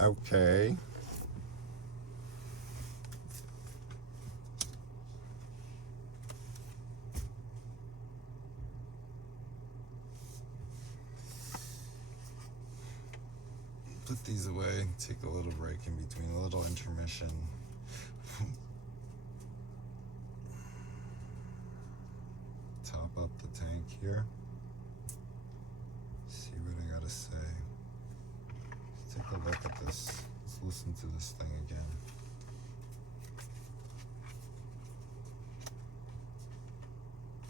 Okay. Put these away. Take a little break in between, a little intermission. Top up the tank here. See what I gotta say. Let's take a look at this. Let's listen to this thing again.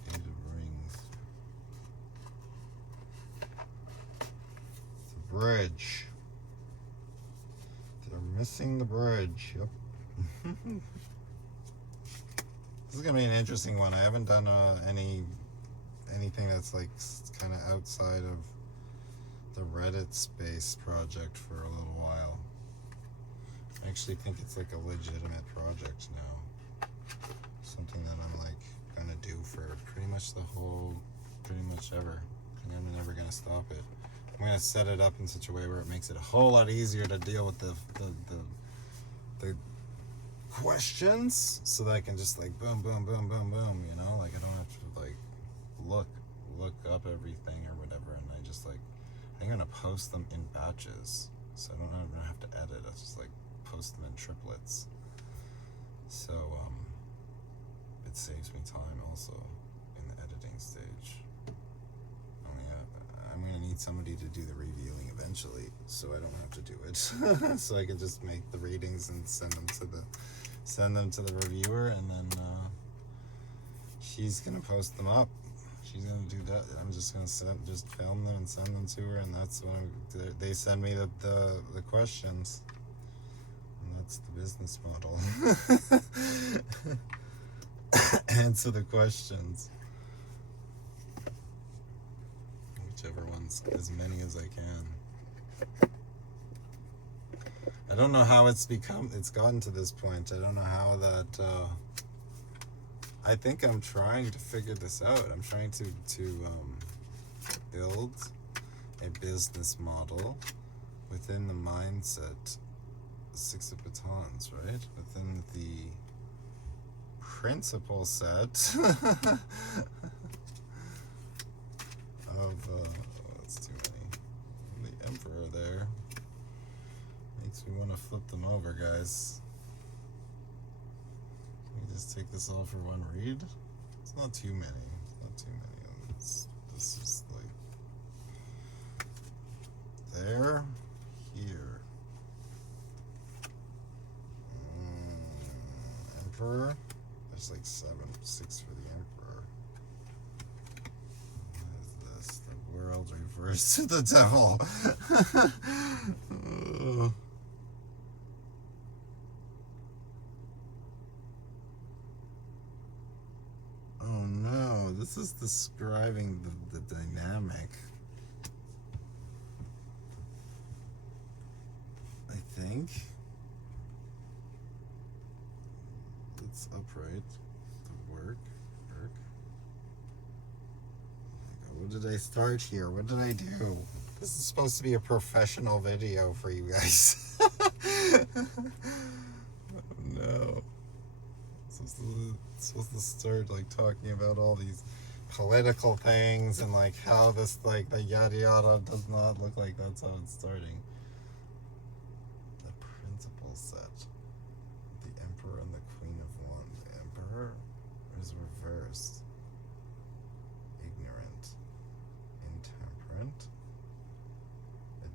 Eight of Rings. The bridge. They're missing the bridge. Yep. This is gonna be an interesting one. I haven't done anything that's like kind of outside of the Reddit space project for a little while. I actually think it's like a legitimate project now. Something that I'm like gonna do for pretty much ever. I think I'm never gonna stop it. I'm gonna set it up in such a way where it makes it a whole lot easier to deal with the questions, so that I can just like boom, boom, boom, boom, boom. You know, like I don't have to like look up everything or whatever, and I just like I'm gonna post them in batches, so I don't even have to edit. I just like post them in triplets. So it saves me time also in the editing stage. I'm gonna need somebody to do the reviewing eventually, so I don't have to do it. So I can just make the readings and send them to the reviewer, and then she's gonna post them up. She's gonna do that. I'm just gonna just film them and send them to her, and that's when they send me the questions. And that's the business model. Answer the questions. Whichever ones, as many as I can. I don't know how it's gotten to this point. I don't know how that, I think I'm trying to figure this out. I'm trying to build a business model within the mindset, Six of Batons, right? Within the principle set of that's too many. The Emperor there makes me want to flip them over, guys. Can we just take this all for one read? It's not too many. This is like there, here. Emperor. There's like 6 for the Emperor. What is this? The world reversed to the devil. Oh no, this is describing the dynamic. I think. It's upright. The work. What did I start here? What did I do? This is supposed to be a professional video for you guys. Oh, no. It's supposed to start like talking about all these political things and like how this like the yada yada does not look like that's how it's starting. The principle set. The Emperor and the Queen of Wands. The Emperor is reversed. Ignorant. Intemperate.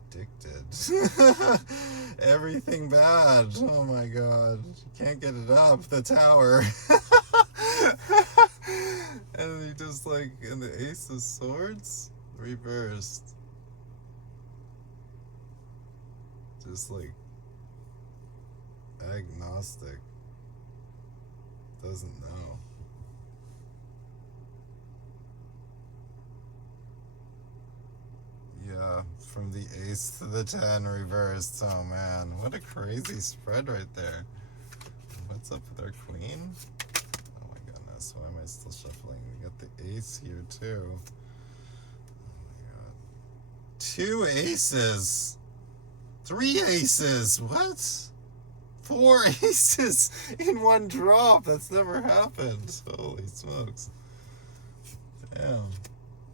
Addicted. Everything bad. Oh my god. You can't get it up the tower. And he just like in the Ace of Swords reversed. Just like agnostic. Doesn't know. Yeah, from the Ace to the 10 reversed. Oh man, what a crazy spread right there. What's up with our Queen? Oh my goodness, why am I still shuffling? We got the Ace here too. Oh my god. 2 aces! 3 aces. What? 4 aces in one drop. That's never happened. Holy smokes. Damn.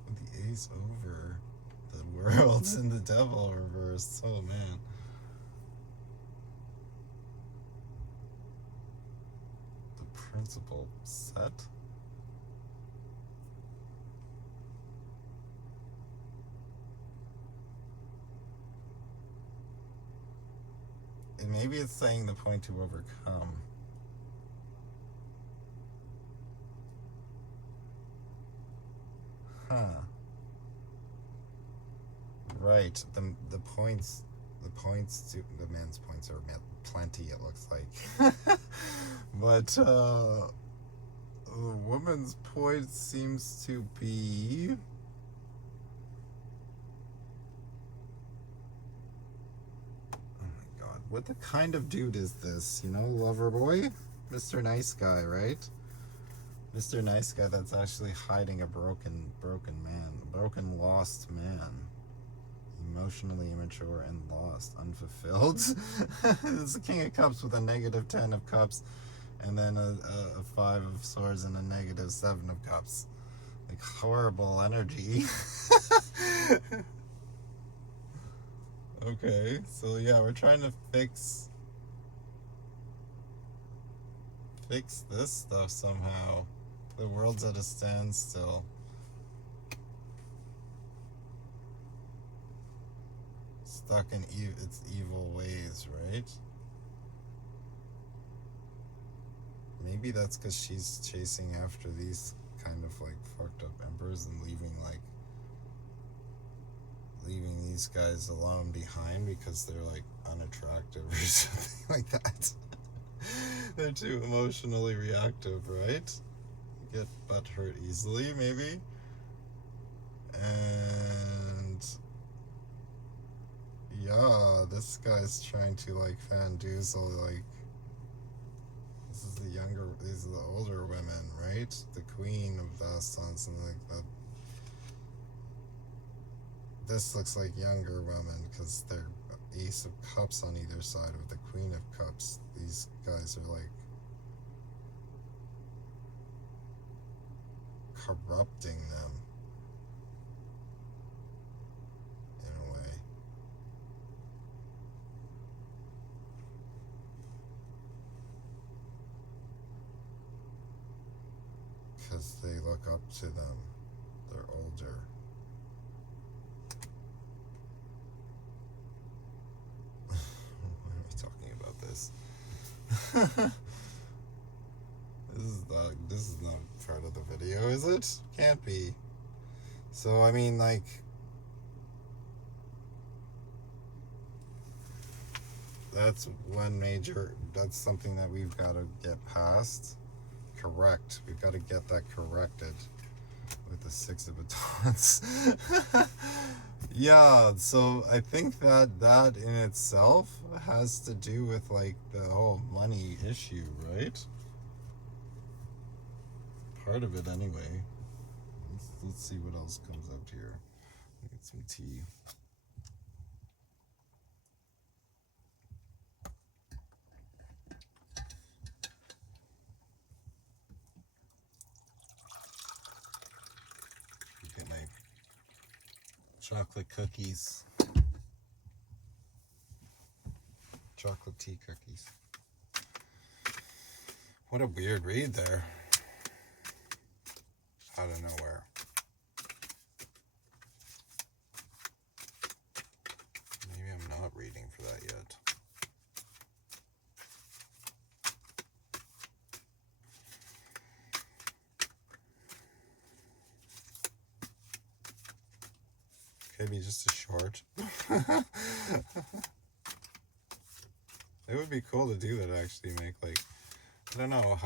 The ace over the worlds and the devil reversed. Oh man. The principal set. And maybe it's saying the point to overcome. Huh. Right. The points to the man's points are plenty, it looks like. But the woman's point seems to be what the kind of dude is this? You know, lover boy? Mr. Nice Guy, right? Mr. Nice Guy that's actually hiding a broken man. A broken, lost man. Emotionally immature and lost. Unfulfilled. It's the King of Cups with a -10 of cups. And then a 5 of swords and a -7 of cups. Like, horrible energy. Okay, so yeah, we're trying to fix this stuff somehow. The world's at a standstill. Stuck in its evil ways, right? Maybe that's because she's chasing after these kind of like fucked up embers and leaving these guys alone behind because they're like unattractive or something like that. They're too emotionally reactive, right? Get butt hurt easily, maybe. And yeah, this guy's trying to like fandoozle, like these are the older women, right? The queen of Vastance and like that. This looks like younger women because they're Ace of Cups on either side of the Queen of Cups. These guys are like corrupting them in a way. Because they look up to them. They're older. Why are we talking about this? This is not part of the video, is it? Can't be. So I mean, like, that's something that we've got to get past. Correct. We've got to get that corrected with the 6 of batons. Yeah, so I think that in itself has to do with like the whole money issue, right? Part of it anyway. Let's see what else comes out here. Get some tea. Get my chocolate cookies. Chocolate tea cookies. What a weird read there. Out of nowhere. Maybe I'm not reading for that yet. Maybe just a short. It would be cool to do that, actually. Make like, I don't know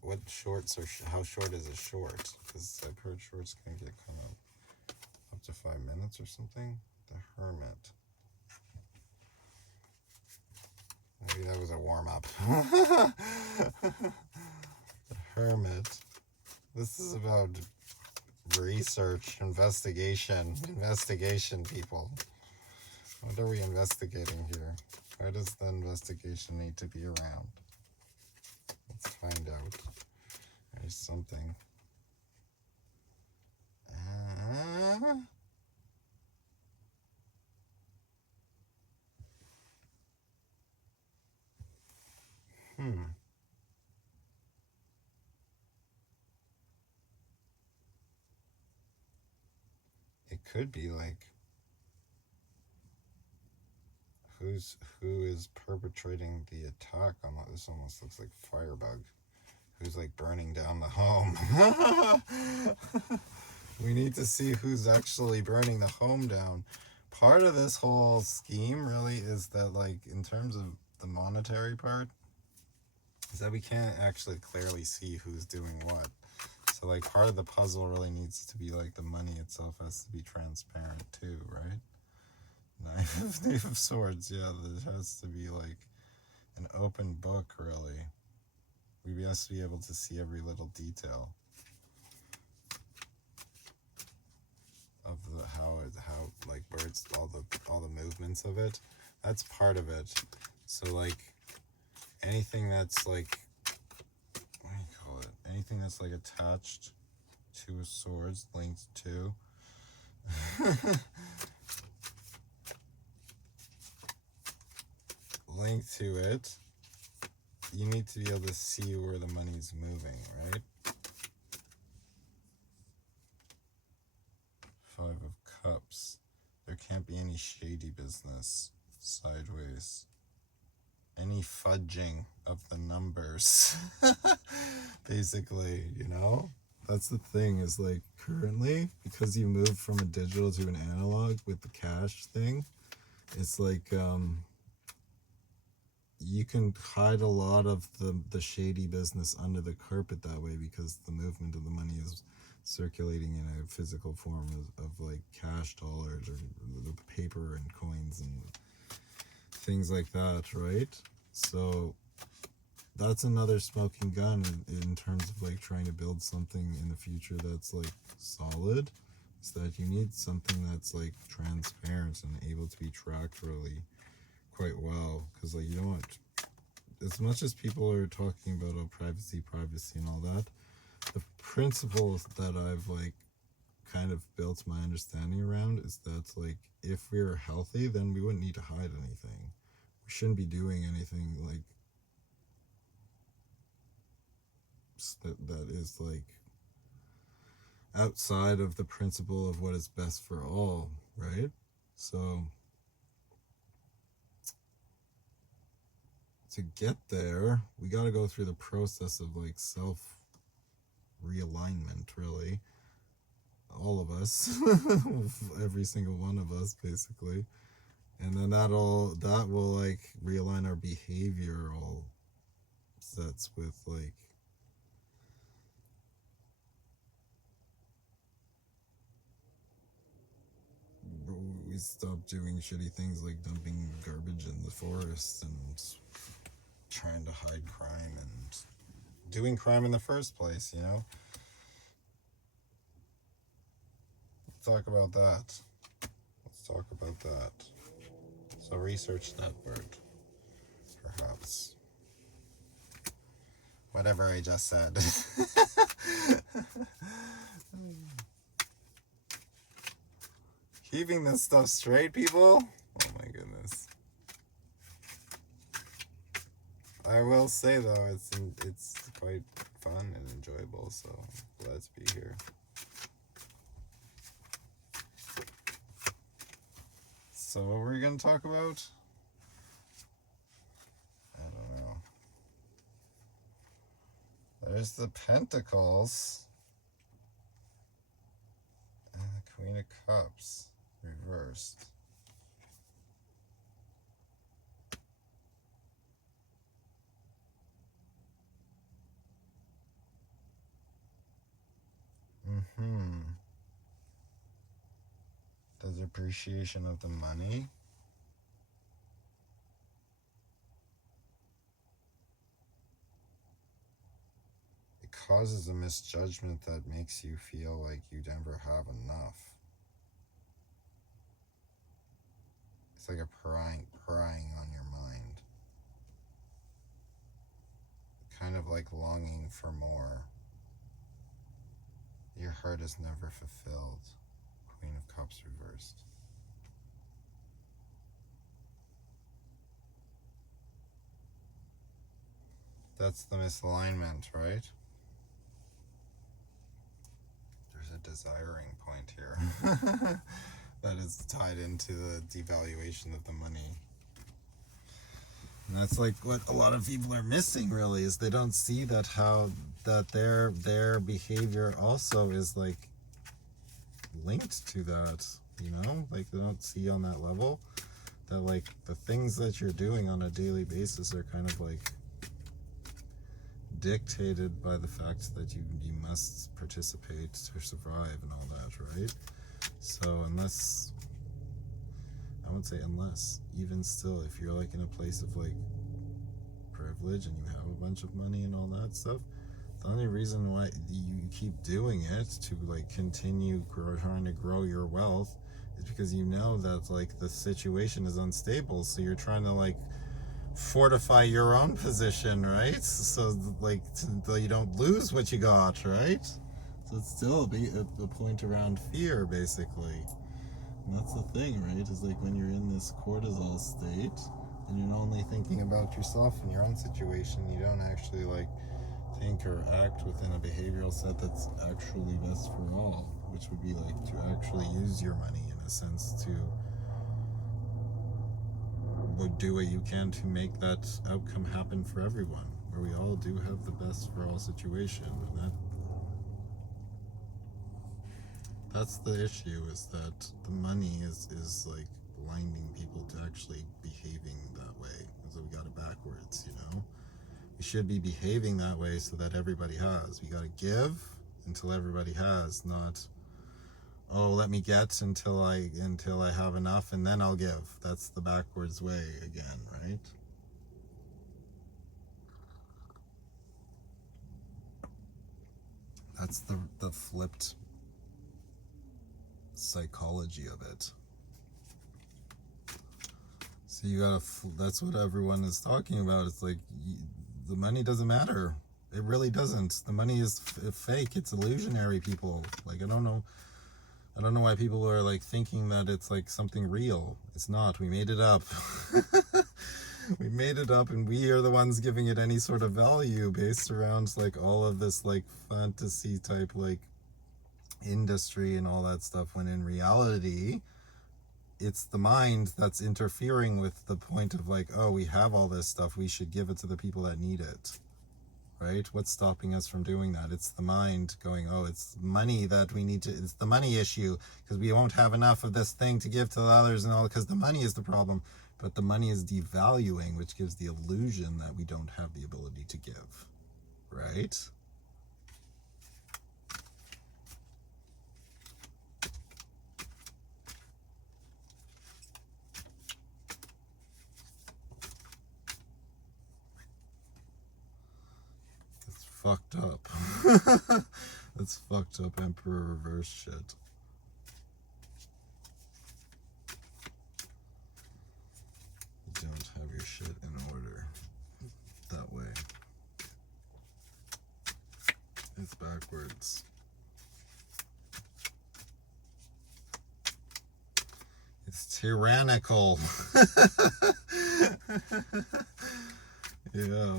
what shorts are, how short is a short? Because I've heard shorts can get kind of up to 5 minutes or something. The Hermit. Maybe that was a warm-up. The Hermit. This is about research, investigation, people. What are we investigating here? Why does the investigation need to be around? Let's find out. There's something. It could be like who is perpetrating the attack on this. Almost looks like Firebug, who's like burning down the home. We need to see who's actually burning the home down. Part of this whole scheme really is that, like, in terms of the monetary part, is that we can't actually clearly see who's doing what. So, like, part of the puzzle really needs to be, like, the money itself has to be transparent too, right? Knave of Swords, yeah, there has to be, like, an open book, really. We must be able to see every little detail of the how like where it's all the movements of it. That's part of it. So, like, anything that's like, what do you call it? Anything that's like attached to a sword, linked to. Linked to it, you need to be able to see where the money's moving, right? 5 of Cups. There can't be any shady business sideways. Any fudging of the numbers. Basically, you know? That's the thing, is like currently, because you moved from a digital to an analog with the cash thing, it's like you can hide a lot of the shady business under the carpet that way, because the movement of the money is circulating in a physical form of like cash dollars or the paper and coins and things like that, right? So that's another smoking gun in terms of like trying to build something in the future that's like solid, is that you need something that's like transparent and able to be tracked really quite well. Because, like, you don't want, as much as people are talking about privacy and all that, the principles that I've like kind of built my understanding around is that, like, if we were healthy, then we wouldn't need to hide anything. We shouldn't be doing anything like that is like outside of the principle of what is best for all, right? So to get there, we got to go through the process of like self realignment, really. All of us, every single one of us, basically. And then that will like realign our behavioral sets with like we stop doing shitty things like dumping garbage in the forest and trying to hide crime and doing crime in the first place, you know? Let's talk about that. So research that word, perhaps. Whatever I just said. Keeping this stuff straight, people? Oh my goodness. I will say though, it's quite fun and enjoyable, so glad to be here. So what were we gonna talk about? I don't know. There's the Pentacles and the Queen of Cups reversed. Does appreciation of the money? It causes a misjudgment that makes you feel like you never have enough. It's like a prying on your mind. Kind of like longing for more. Your heart is never fulfilled. Queen of Cups reversed. That's the misalignment, right? There's a desiring point here that is tied into the devaluation of the money. And that's like what a lot of people are missing, really, is they don't see that their behavior also is like linked to that, like they don't see on that level that like the things that you're doing on a daily basis are kind of like dictated by the fact that you must participate to survive and all that, right? So I would say unless, even still, if you're like in a place of like privilege and you have a bunch of money and all that stuff, the only reason why you keep doing it to like continue trying to grow your wealth is because you know that like the situation is unstable, so you're trying to like fortify your own position, right? So like you don't lose what you got, right? So it's still a point around fear, basically. And that's the thing, right? Is like when you're in this cortisol state and you're only thinking about yourself and your own situation, you don't actually like think or act within a behavioral set that's actually best for all, which would be like to actually use your money in a sense to do what you can to make that outcome happen for everyone, where we all do have the best for all situation. And that's the issue, is that the money is like blinding people to actually behaving that way. So we got it backwards, we should be behaving that way so that everybody has. We got to give until everybody has, not, oh, let me get until I have enough and then I'll give. That's the backwards way again, right? That's the flipped psychology of it. So that's what everyone is talking about. It's like the money doesn't matter. It really doesn't. The money is fake. It's illusionary, people. Like, I don't know why people are like thinking that it's like something real. It's not. We made it up. We made it up, and we are the ones giving it any sort of value based around like all of this like fantasy type like industry and all that stuff, when in reality it's the mind that's interfering with the point of like, oh, we have all this stuff, we should give it to the people that need it, right? What's stopping us from doing that? It's the mind going, oh, it's money that we need to, it's the money issue, because we won't have enough of this thing to give to the others and all, because the money is the problem. But the money is devaluing, which gives the illusion that we don't have the ability to give, right? It's fucked up. That's fucked up Emperor reverse shit. You don't have your shit in order that way. It's backwards. It's tyrannical. Yeah.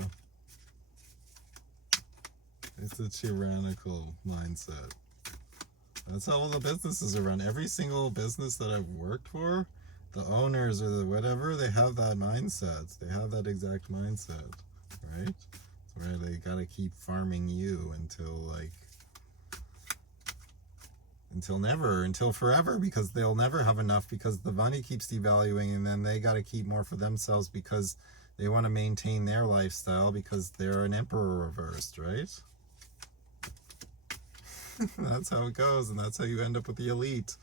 It's a tyrannical mindset. That's how all the businesses are run. Every single business that I've worked for, the owners or the whatever, they have that mindset. They have that exact mindset, right? Where they gotta keep farming you until forever, because they'll never have enough, because the money keeps devaluing, and then they gotta keep more for themselves because they want to maintain their lifestyle, because they're an emperor reversed, right? That's how it goes, and that's how you end up with the elite,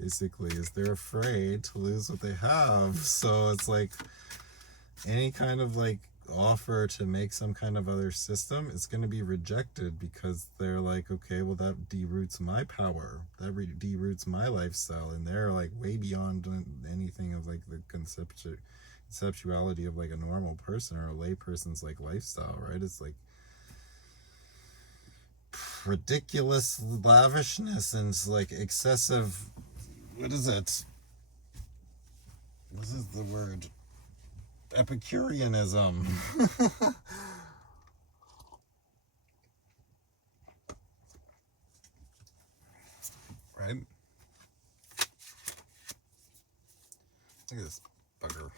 basically, is they're afraid to lose what they have. So it's like any kind of like offer to make some kind of other system, it's going to be rejected, because they're like, okay, well, that deroots my power, that deroots my lifestyle, and they're like way beyond anything of like like the conceptuality of like a normal person or a lay person's like lifestyle, right? It's like ridiculous lavishness and like excessive, what is it? This is the word. Epicureanism. Right? Look at this bugger.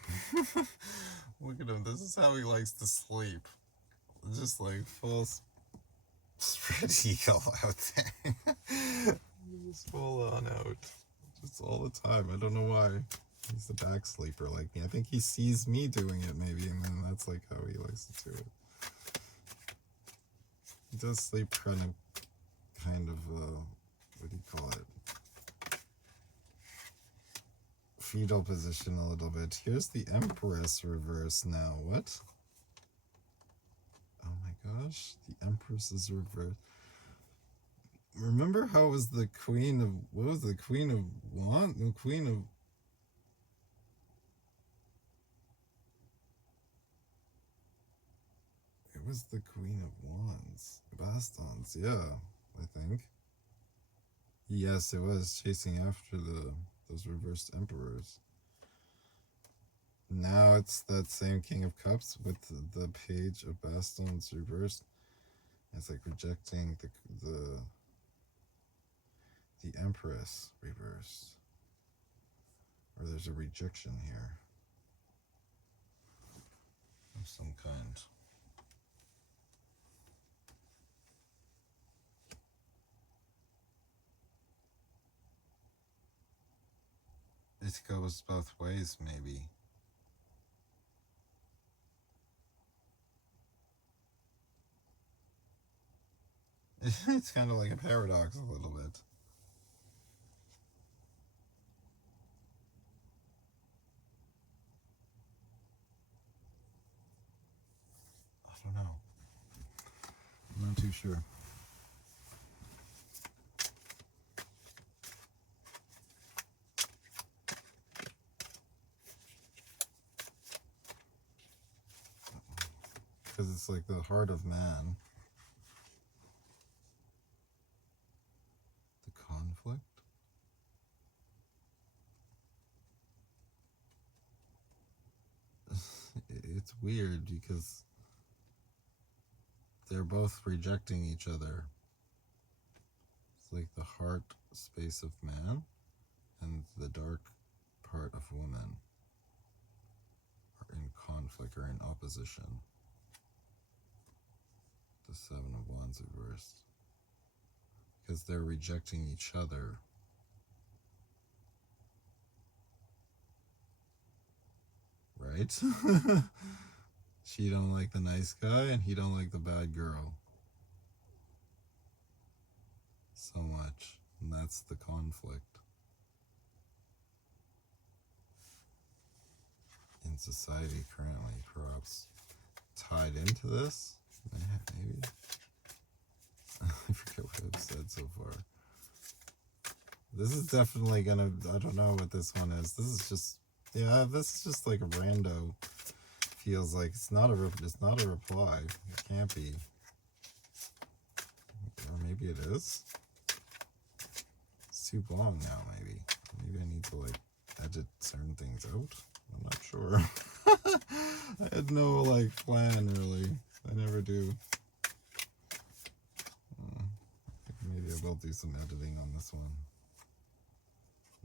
Look at him. This is how he likes to sleep. Just like full spread eagle out there. Just full on out. Just all the time. I don't know why. He's the back sleeper like me. I think he sees me doing it maybe, and then that's like how he likes to do it. He does sleep kind of what do you call it? Fetal position a little bit. Here's the Empress reverse now. What? Oh my gosh, the Empress is reversed. Remember how it was the Queen of, what was the Queen of Wands? The Queen of, it was the Queen of Wands. Bastons, yeah, I think. Yes, it was chasing after those reversed emperors. Now it's that same King of Cups with the Page of Bastons reversed. It's like rejecting the Empress reversed. Or there's a rejection here of some kind. It goes both ways, maybe. It's kind of like a paradox a little bit. I don't know. I'm not too sure. Because it's like the heart of man. The conflict. It's weird because they're both rejecting each other. It's like the heart space of man and the dark part of woman are in conflict or in opposition. The Seven of Wands reversed. Because they're rejecting each other. Right? She don't like the nice guy and he don't like the bad girl. So much. And that's the conflict. In society currently, perhaps tied into this? Maybe. I forget what I've said so far. This is definitely gonna, I don't know what this one is. This is just, yeah, this is just like a rando. Feels like it's not a reply. It can't be. Or maybe it is. It's too long now, maybe. Maybe I need to like edit certain things out. I'm not sure. I had no like plan really. I never do. Maybe I will do some editing on this one.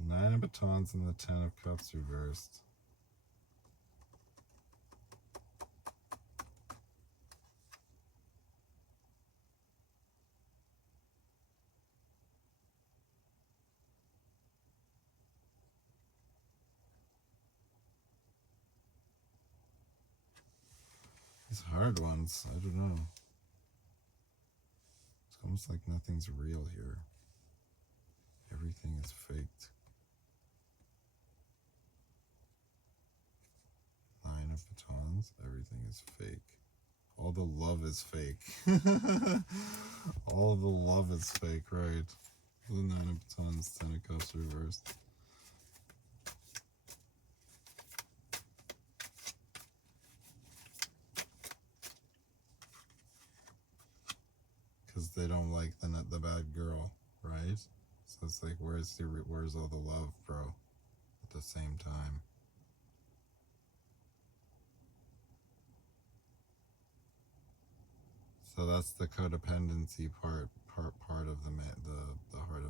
9 of Batons and the 10 of Cups reversed. These hard ones, I don't know. It's almost like nothing's real here. Everything is faked. 9 of Batons, everything is fake. All the love is fake. All the love is fake, right? The 9 of Batons, 10 of Cups reversed. they don't like the bad girl, right? So it's like, where's all the love, bro? At the same time. So that's the codependency part of the heart of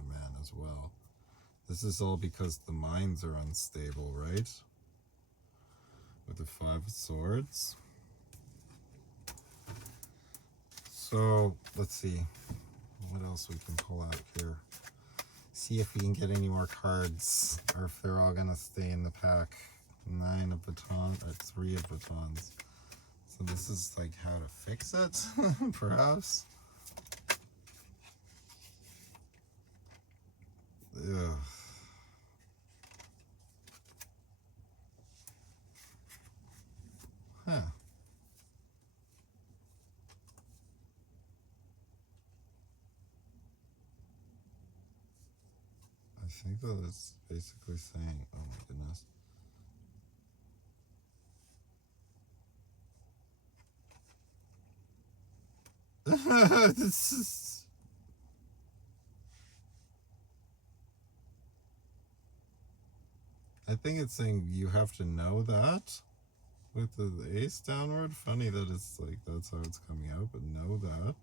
man as well. This is all because the minds are unstable, right? With the 5 of Swords. So let's see what else we can pull out here. See if we can get any more cards, or if they're all gonna stay in the pack. 9 of batons, or 3 of batons. So this is like how to fix it, perhaps. Ugh. Huh. I think that it's basically saying, oh my goodness. This is... I think it's saying you have to know that with the ace downward. Funny that it's like that's how it's coming out, but know that.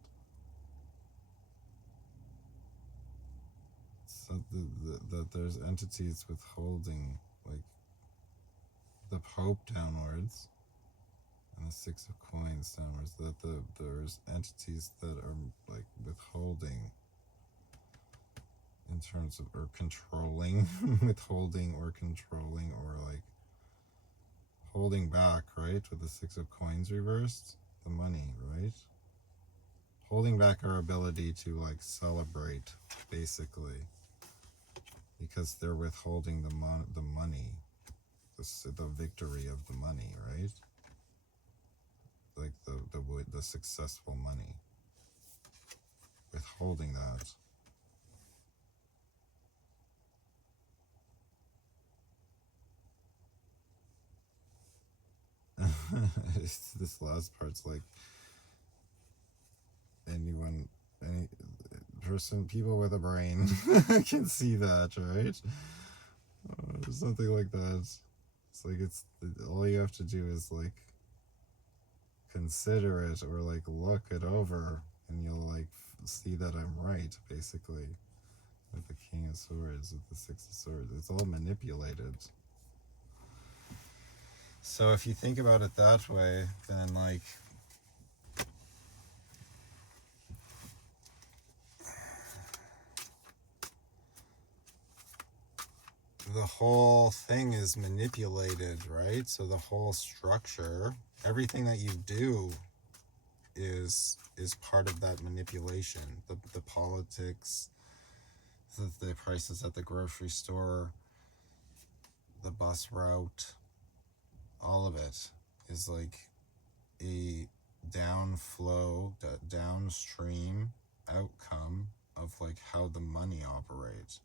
So that there's entities withholding, like the Pope downwards and the 6 of coins downwards, that there's entities that are like withholding in terms of, or controlling, withholding or controlling, or like holding back, right? With the 6 of coins reversed, the money, right? Holding back our ability to like celebrate, basically, because they're withholding the money, the victory of the money, right? Like the successful money, withholding that. This last part's like any person, people with a brain can see that, right? Something like that. It's like all you have to do is like consider it, or like look it over, and you'll like see that I'm right, basically. With the King of Swords, with the 6 of Swords, it's all manipulated. So if you think about it that way, then like the whole thing is manipulated, right? So the whole structure, everything that you do is part of that manipulation. The politics, the prices at the grocery store, the bus route, all of it is like a downstream outcome of like how the money operates.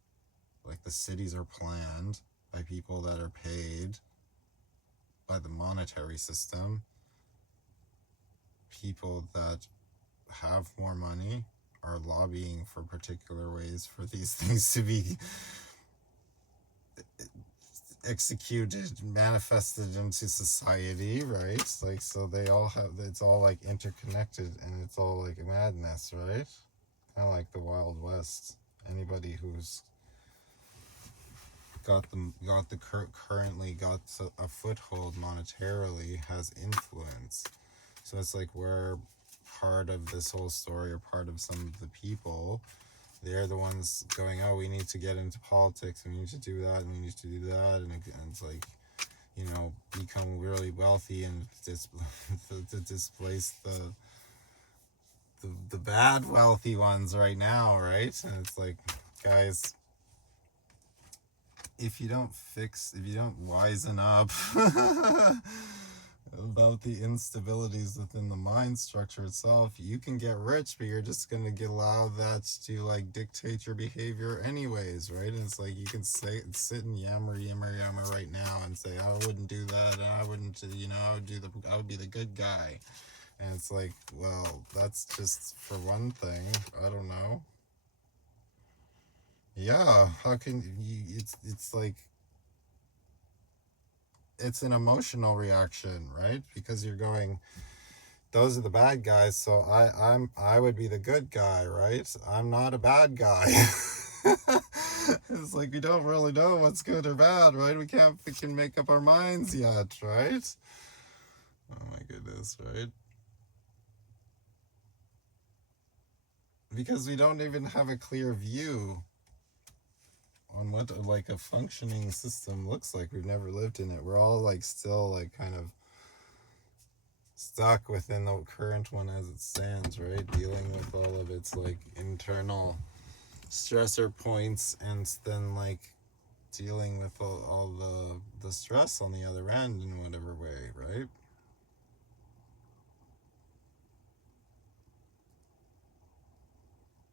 Like the cities are planned by people that are paid by the monetary system. People that have more money are lobbying for particular ways for these things to be executed, manifested into society, right? Like, so they all have, it's all like interconnected, and it's all like madness, right? Kind of like the Wild West. Anybody who's currently got a foothold monetarily has influence. So it's like we're part of this whole story, or part of some of the people. They're the ones going, oh, we need to get into politics, and we need to do that, and we need to do that, and it's like, you know, become really wealthy and to displace the bad wealthy ones right now, right? And it's like, guys, if you don't wisen up about the instabilities within the mind structure itself, you can get rich, but you're just going to allow that to like dictate your behavior anyways, right? And it's like you can sit and yammer right now and say, I wouldn't do that, and I wouldn't, you know, I would be the good guy, And it's like, well, that's just for one thing. I don't know. Yeah, how can you? It's like it's an emotional reaction, right? Because you're going, those are the bad guys, so I would be the good guy, right? I'm not a bad guy. It's like we don't really know what's good or bad, right? We can make up our minds yet, right? Oh my goodness, right? Because we don't even have a clear view on what like a functioning system looks like. We've never lived in it. We're all like still like kind of stuck within the current one as it stands, right? Dealing with all of its like internal stressor points, and then like dealing with all the stress on the other end in whatever way, right?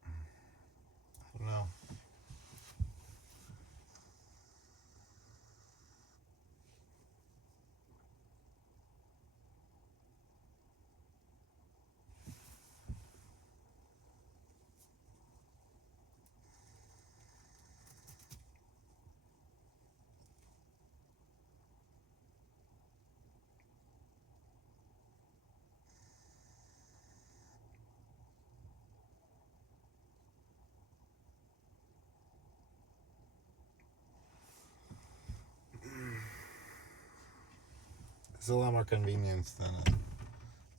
I don't know. It's a lot more convenient than a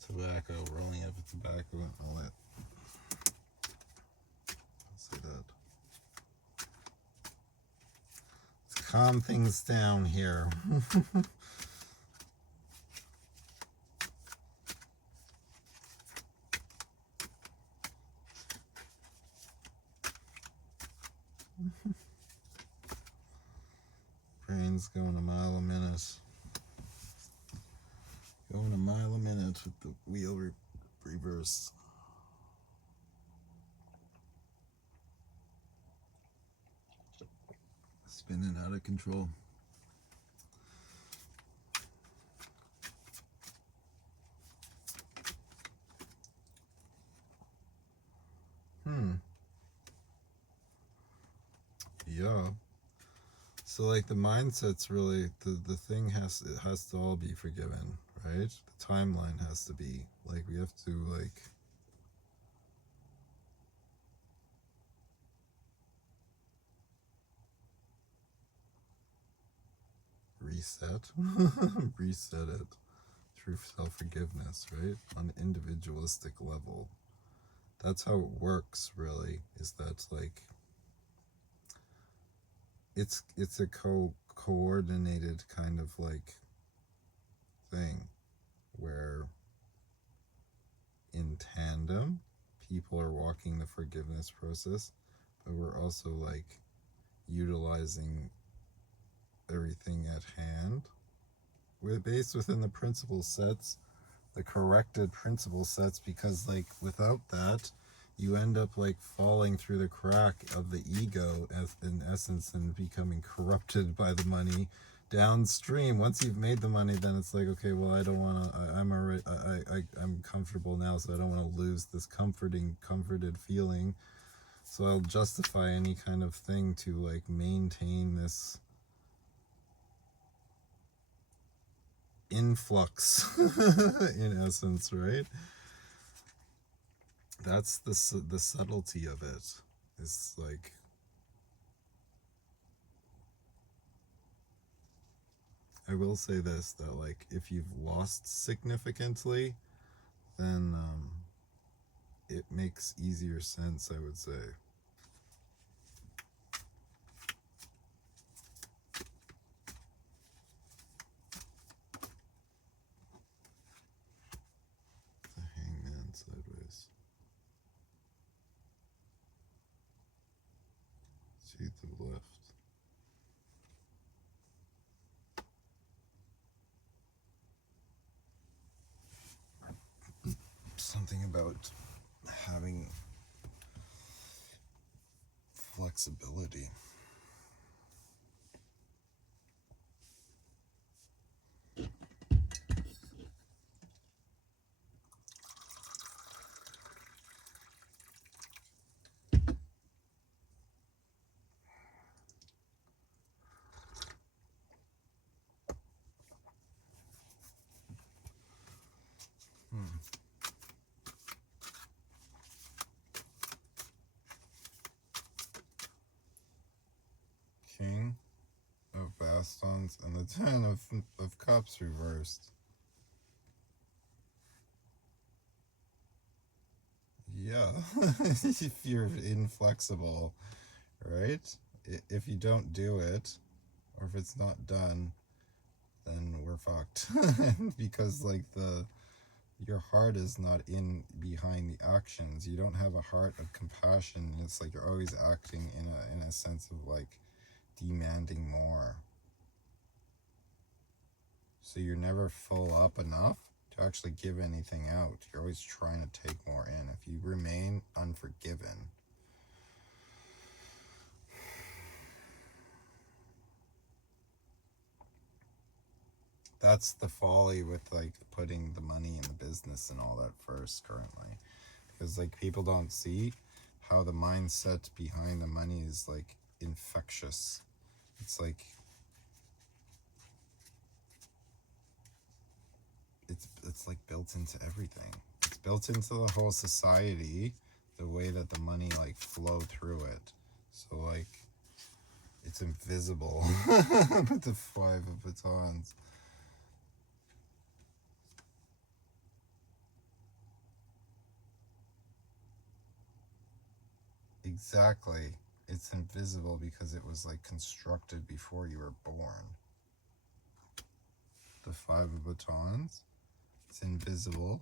tobacco, rolling up a tobacco and all that. I'll say that. Let's calm things down here. Brain's going a mile a minute. Going a mile a minute with the wheel reversed. Spinning out of control. Yeah. So like the mindset's really the thing it has to all be forgiven, right? The timeline has to be like we have to like reset reset it through self-forgiveness, right? On an individualistic level. That's how it works really, is that like it's a coordinated kind of like thing where in tandem people are walking the forgiveness process, but we're also like utilizing everything at hand. We're based within the principle sets, the corrected principle sets, because like without that you end up like falling through the crack of the ego as in essence and becoming corrupted by the money downstream. Once you've made the money, then it's like, okay, well, I don't want to, I'm already I'm comfortable now, so I don't want to lose this comforted feeling, so I'll justify any kind of thing to like maintain this influx in essence, right? That's the subtlety of it. It's like I will say this, that like if you've lost significantly, then it makes easier sense, I would say. The hangman sideways. See to the left. Something about having flexibility. stones, and the Ten of Cups reversed. Yeah, if you're inflexible, right? If you don't do it, or if it's not done, then we're fucked. Because like your heart is not in behind the actions. You don't have a heart of compassion. It's like you're always acting in a sense of like demanding more. So you're never full up enough to actually give anything out. You're always trying to take more in. If you remain unforgiven, that's the folly with like putting the money in the business and all that first currently. Because like people don't see how the mindset behind the money is like infectious. It's like it's like built into everything. It's built into the whole society, the way that the money like flow through it. So like it's invisible. With the Five of Batons. Exactly. It's invisible because it was like constructed before you were born. The Five of Batons. It's invisible.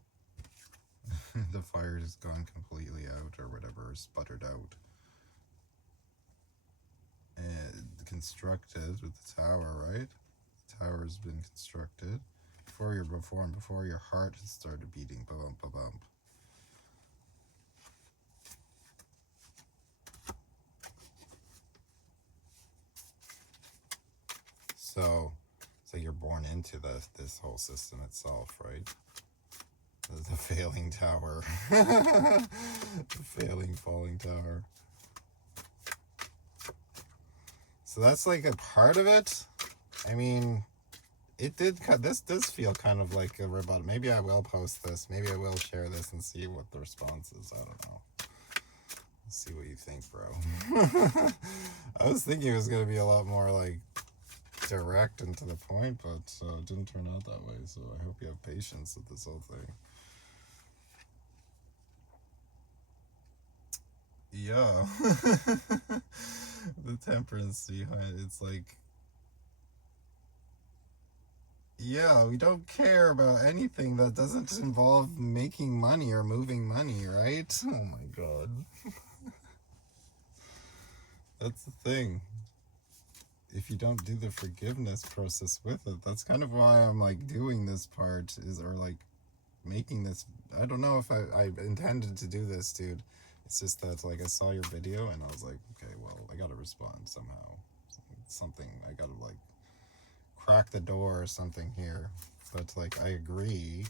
The fire has gone completely out or whatever, sputtered out. And constructed with the tower, right? The tower has been constructed before you're born, before your heart has started beating. Ba-bump, ba-bump. So you're born into this whole system itself, right? The failing tower. The failing, falling tower. So that's like a part of it. I mean, this does feel kind of like a rebuttal. Maybe I will post this. Maybe I will share this and see what the response is. I don't know. Let's see what you think, bro. I was thinking it was going to be a lot more like direct and to the point, but it didn't turn out that way. So I hope you have patience with this whole thing. Yeah. The temperance behind it's like, yeah, we don't care about anything that doesn't involve making money or moving money, right? Oh my god. That's the thing. If you don't do the forgiveness process with it, that's kind of why I'm like doing this part or like making this. I don't know if I intended to do this, dude. It's just that like I saw your video and I was like, okay, well, I gotta respond somehow. Something, I gotta like crack the door or something here. But like I agree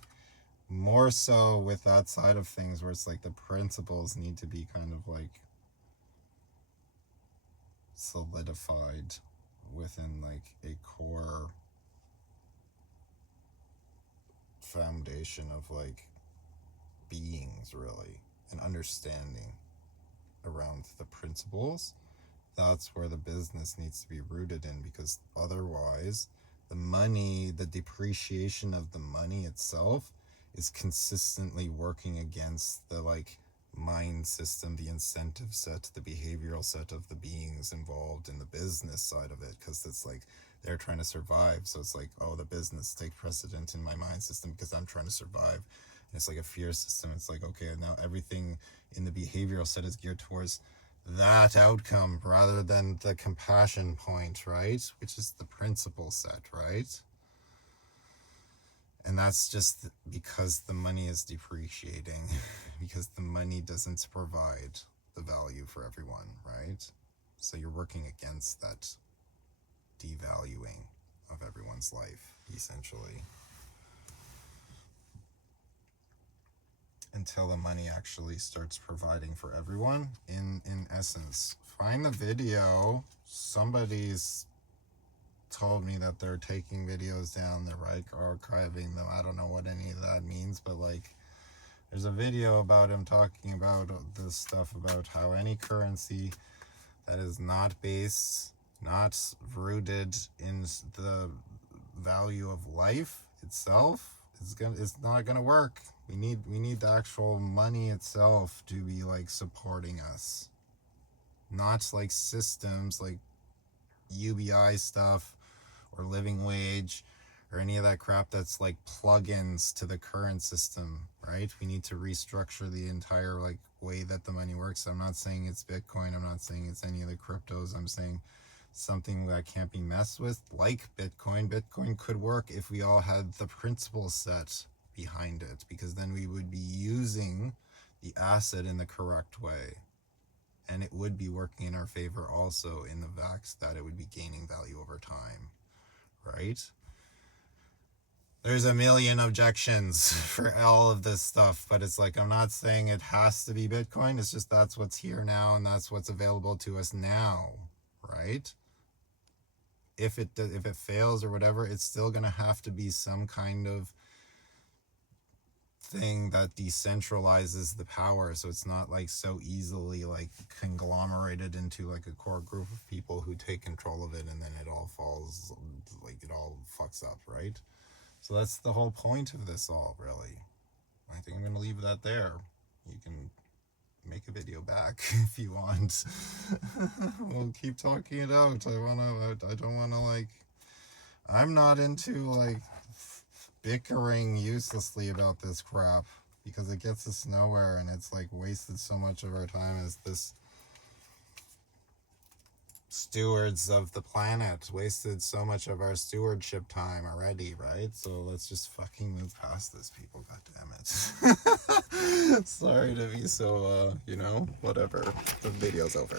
more so with that side of things where it's like the principles need to be kind of like solidified within like a core foundation of like beings, really, and understanding around the principles. That's where the business needs to be rooted in, because otherwise the money, the depreciation of the money itself is consistently working against the like mind system, the incentive set, the behavioral set of the beings involved in the business side of it, because it's like they're trying to survive. So it's like, oh, the business take precedent in my mind system because I'm trying to survive. And it's like a fear system. It's like, okay, now everything in the behavioral set is geared towards that outcome rather than the compassion point, right? Which is the principle set, right? And that's just because the money is depreciating, because the money doesn't provide the value for everyone, right? So you're working against that devaluing of everyone's life, essentially. Until the money actually starts providing for everyone in essence. Find the video. Somebody's told me that they're taking videos down, they're like archiving them. I don't know what any of that means, but like there's a video about him talking about this stuff about how any currency that is not based not rooted in the value of life itself, it's not gonna work. We need the actual money itself to be like supporting us, not like systems like UBI stuff or living wage or any of that crap that's like plugins to the current system, right? We need to restructure the entire like way that the money works. I'm not saying it's Bitcoin, I'm not saying it's any of the cryptos, I'm saying something that can't be messed with, like Bitcoin. Bitcoin could work if we all had the principle set behind it, because then we would be using the asset in the correct way. And it would be working in our favor also in the vax that it would be gaining value over time, right? There's a million objections for all of this stuff, but it's like, I'm not saying it has to be Bitcoin. It's just that's what's here now and that's what's available to us now, right? If it fails or whatever, it's still going to have to be some kind of thing that decentralizes the power, so it's not like so easily like conglomerated into like a core group of people who take control of it, and then it all falls, like it all fucks up, right? So that's the whole point of this all, really. I think I'm gonna leave that there. You can make a video back if you want. We'll keep talking it out. I don't wanna like, I'm not into like bickering uselessly about this crap, because it gets us nowhere, and it's like wasted so much of our time as this stewards of the planet, wasted so much of our stewardship time already, right? So let's just fucking move past this, people. God damn it. Sorry to be so whatever, the video's over.